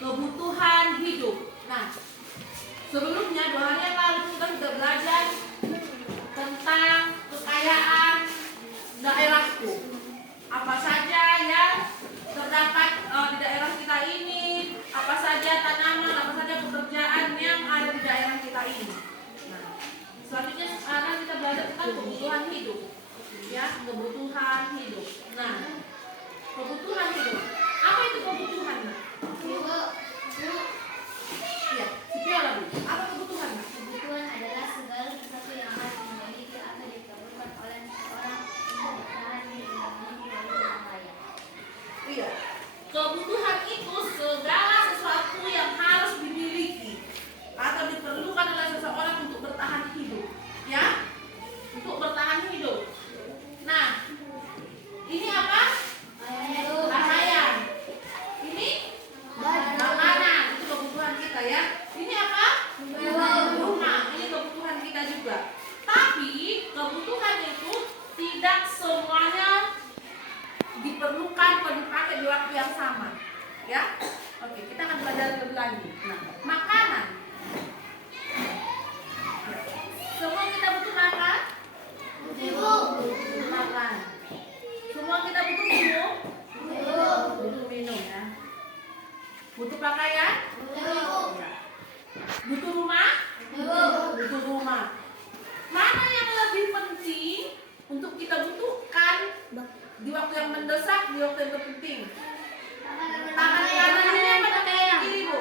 kebutuhan hidup. Nah, sebelumnya 2 hari yang lalu kita sudah belajar tentang kekayaan daerahku. Apa saja yang terdapat di daerah kita ini, apa saja tanaman, apa saja pekerjaan yang ada di daerah kita ini. Nah, selanjutnya sekarang kita belajar tentang kebutuhan hidup. Ya, kebutuhan hidup. Nah, kebutuhan hidup. Apa itu kebutuhan? Ya, Sipiola Bu. Apa kebutuhan? Kebutuhan adalah segala sesuatu yang harus dimiliki atau diperlukan oleh seseorang untuk bertahan hidup dengan layak. Iya. Kebutuhan itu segala sesuatu yang harus dimiliki atau diperlukan oleh seseorang untuk bertahan hidup. Ya? Untuk bertahan hidup. Nah, ini apa? Pakaian. Ini makanan. Itu kebutuhan kita ya. Ini apa? Rumah. Ini kebutuhan kita juga. Tapi kebutuhan itu tidak semuanya diperlukan atau dipakai di waktu yang sama. Ya? Oke, kita akan belajar lebih lanjut. Nah, makanan. Semua kita butuh makan? Butuh makan. Semua kita butuh minum? Butuh minum ya. Butuh pakaian? Ya. Butuh rumah? Butuh rumah. Mana yang lebih penting untuk kita butuhkan di waktu yang mendesak, di waktu yang terpenting? Tangan kanan ini apa tangan kiri Bu?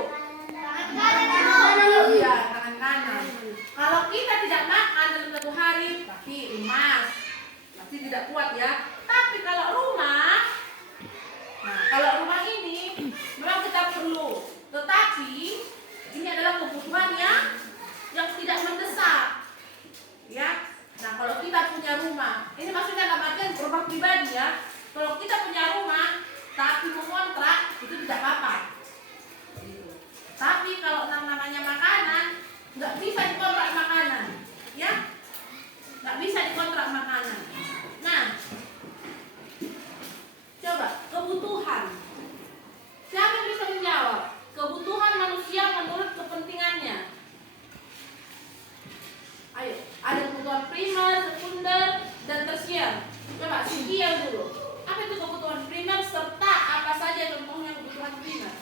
Iya, tangan kanan. Kalau kita tidak makan dalam 1 hari, pasti lemas, pasti tidak kuat ya. Tapi kalau rumah, nah kalau rumah ini memang kita perlu, tetapi ini adalah kebutuhan yang tidak mendesak, ya. Nah kalau kita punya rumah, ini maksudnya dalam artian rumah pribadi ya. Kalau kita punya rumah, tapi mengontrak itu tidak apa-apa. Tapi kalau namanya makanan, nggak bisa dikontrak makanan, ya, nggak bisa dikontrak makanan. Nah, coba kebutuhan. Siapa yang bisa menjawab? Kebutuhan manusia menurut kepentingannya. Ayo, ada kebutuhan primer, sekunder, dan tersier. Coba Cynthia dulu. Apa itu kebutuhan primer serta apa saja contohnya kebutuhan primer?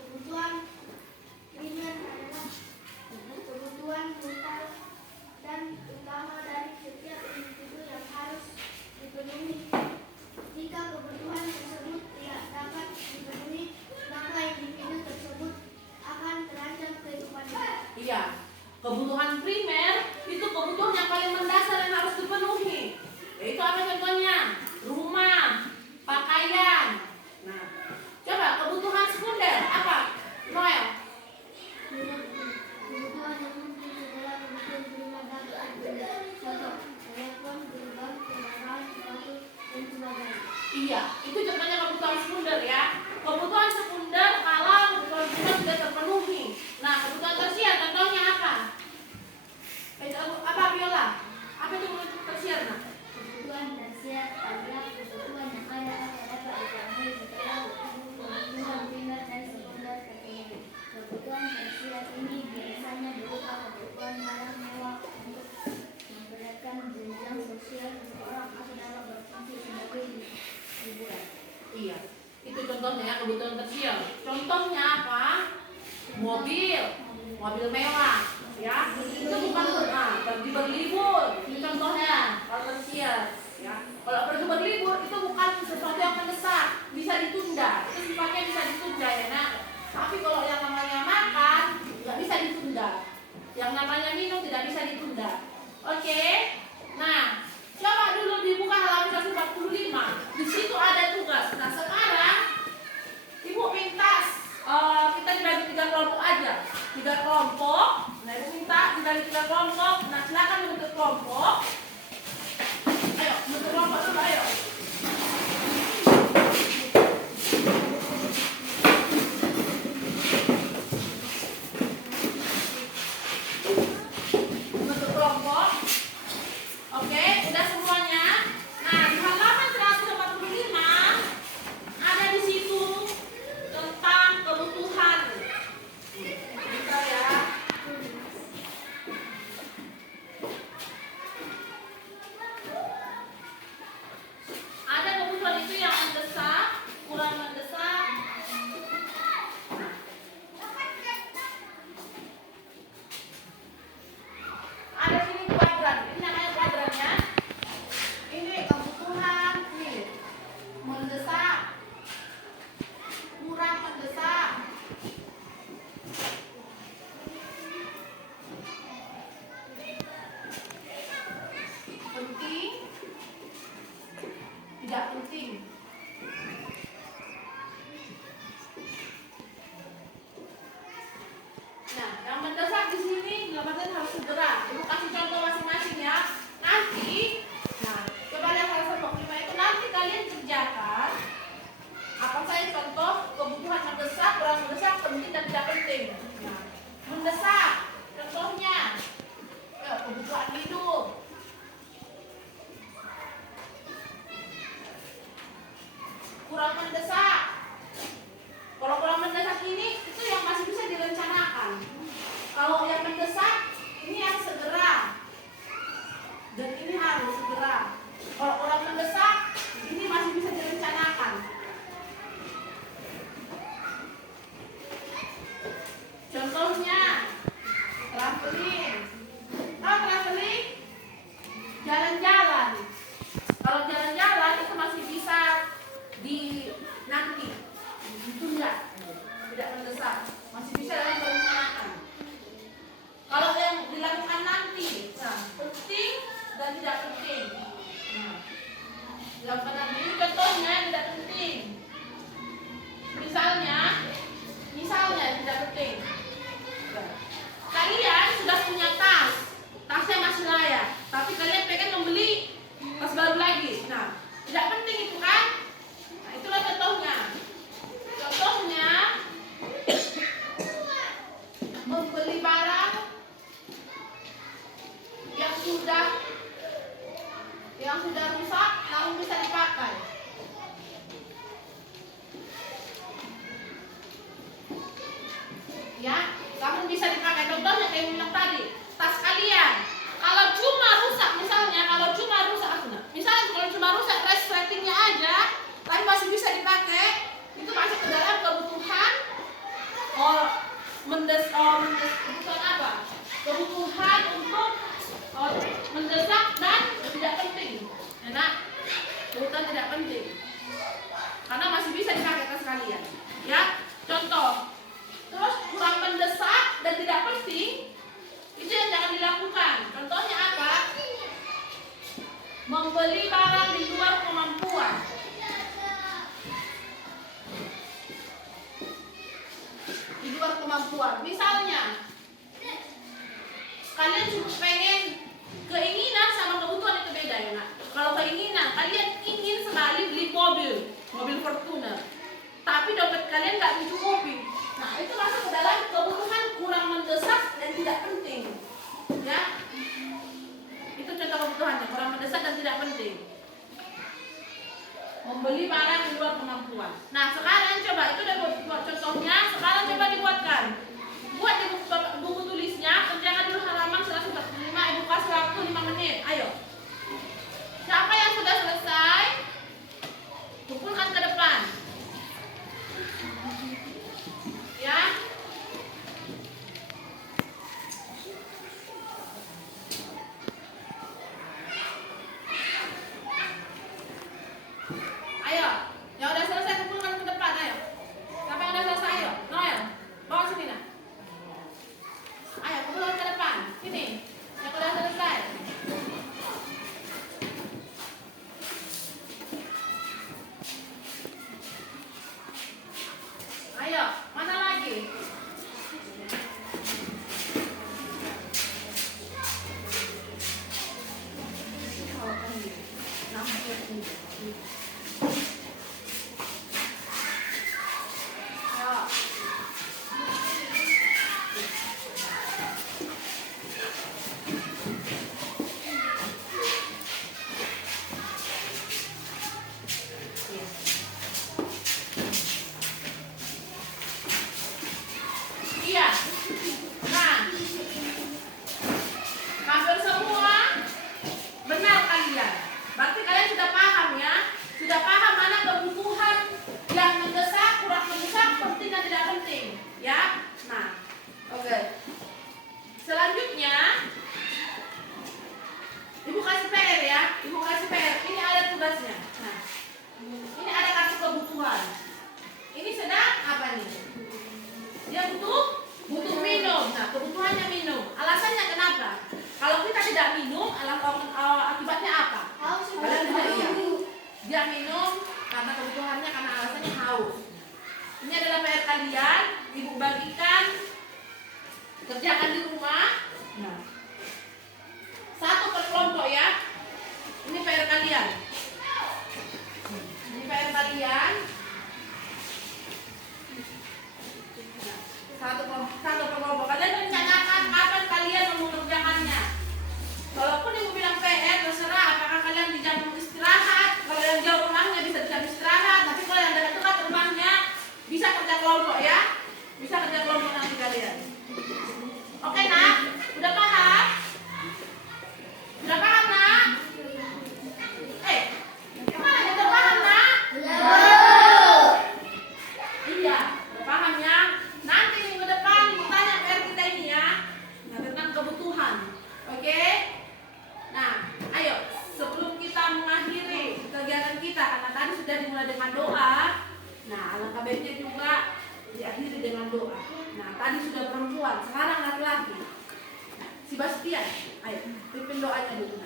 Kebutuhan primer adalah kebutuhan dasar dan utama dari setiap individu yang harus dipenuhi. Jika kebutuhan tersebut tidak dapat dipenuhi, maka individu tersebut akan terancam kehidupannya. Iya, kebutuhan primer itu kebutuhan yang paling mendasar yang harus dipenuhi. Yaitu apa contohnya? Rumah, pakaian. Nah, coba kebutuhan sekunder apa? Noel. Kebutuhan yang penting adalah kebutuhan primer dapat dipenuhi. Contoh, telepon, gerbang, kendaraan, sepatu, dan sebagainya. Iya, itu contohnya kebutuhan sekunder ya. Kebutuhan sekunder kalau kebutuhan primer sudah terpenuhi. Nah, kebutuhan tersier contohnya apa? Apa Viola? Apa itu kebutuhan tersier? Nah? Kebutuhan tersier adalah kebutuhan yang ada atau dapat dipenuhi setelah kebutuhan primer dan sekunder terpenuhi. Kebutuhan tersier ini biasanya berupa kebutuhan barang mewah untuk memperlihatkan jenjang sosial seseorang atau dapat berfungsi sebagai hiburan. Iya, itu contohnya ya kebutuhan tersier. Contohnya apa? Mobil mewah, ya. Itu bukan pergi berlibur. Itu contohnya kalau tersier, ya. Kalau pergi berlibur itu bukan sesuatu yang mendesak, bisa ditunda. Itu sifatnya bisa ditunda ya nak. Tapi kalau yang namanya makan nggak bisa ditunda. Yang namanya minum tidak bisa ditunda. Oke. Nah, coba dulu dibuka halaman 145. Di situ ada tugas. Nah, sekarang Ibu minta kita dibagi 3 kelompok aja. 3 kelompok. Nah, Ibu minta dibagi 3 kelompok. Nah, silakan bentuk kelompok. nanti. Ditunda, tidak mendesak, masih bisa dalam perencanaan. Kalau yang dilakukan nanti, nah, penting dan tidak penting. Nah, dilakukan nanti ini contohnya tidak penting. Misalnya tidak penting. Kalian sudah punya tasnya masih layak, tapi kalian pengen membeli tas baru lagi. Nah, tidak penting itu kan? Nah, itulah contohnya. Contohnya membeli barang yang sudah rusak namun bisa dipakai. Ya, namun bisa dipakai. Contohnya kayak bilang tadi, tas kalian. Kalau cuma rusak, misalnya kalau cuma rusak resletingnya aja, tapi masih bisa dipakai, itu masuk ke dalam kebutuhan kebutuhan apa? Kebutuhan untuk mendesak dan tidak penting. Enak? Kebutuhan tidak penting. Karena masih bisa dipakai tas kalian. Ya, contoh. Terus kurang mendesak dan tidak penting, itu yang jangan dilakukan. Contohnya apa? Membeli barang di luar kemampuan. Di luar kemampuan. Misalnya, kalian cuma pengen keinginan sama kebutuhan itu beda ya nak. Kalau keinginan, kalian ingin sekali beli mobil Fortuner, tapi dompet kalian nggak mencukupi. Nah, itu masuk ke dalam kebutuhan kurang mendesak dan tidak penting. Ya, itu contoh kebutuhannya, kurang mendesak dan tidak penting. Membeli barang di luar kemampuan. Nah, sekarang coba, itu udah buat contohnya. Sekarang coba dibuatkan. Buat di buku tulisnya, kerjakan dulu halaman 145, ibu kasih waktu 5 menit. Ayo. Siapa yang sudah selesai? Kumpulkan ke depan. Ya. Ayo, yang udah selesai kumpulkan ke depan, ayo. Siapa yang udah selesai, ayo. Noel, bawa sini nak. Ayo, kumpulkan ke depan. Sini, yang udah selesai. Ayo, mana lagi? Iya. Nah, hampir semua benar kalian. Berarti kalian sudah paham ya? Sudah paham mana kebutuhan yang mendesak, kurang mendesak, penting dan tidak penting. Ya? Nah, oke. Selanjutnya, Ibu kasih PR ya. Ibu kasih PR. Ini ada tugasnya. Nah, ini ada kartu kebutuhan. Ini sedang apa nih? Dia butuh minum. Nah, kebutuhannya minum. Alasannya kenapa? Kalau kita tidak minum, akibatnya apa? Kalian tidak iya. Dia minum karena kebutuhannya, karena alasannya haus. Ini adalah PR kalian. Ibu bagikan, kerjakan di rumah. Nah, satu per kelompok ya. Ini PR kalian. Ini PR kalian. Satu per kelompok. Kalian rencanakan kapan kalian mengerjakannya. Walaupun ibu bilang PR, terserah apakah kalian di jam istirahat. Kalau yang jauh rumahnya bisa di jam istirahat. Tapi kalau yang dekat rumahnya bisa kerja kelompok ya. Bisa kerja kelompok nanti kalian. Oke nak? Udah paham? Udah paham nak? Gimana udah paham nak? Iya, udah paham ya. Nanti minggu depan ibu tanya PR kita ini ya. Nah, tentang kebutuhan. Oke? Nah, ayo sebelum kita mengakhiri kegiatan kita, karena tadi sudah dimulai dengan doa, Nah, alangkah baiknya juga diakhiri dengan doa. Nah, tadi sudah perempuan, sekarang laki-laki. Nah, si Bastian, ayo pimpin doanya dulu.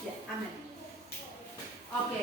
Ya, amin. Oke.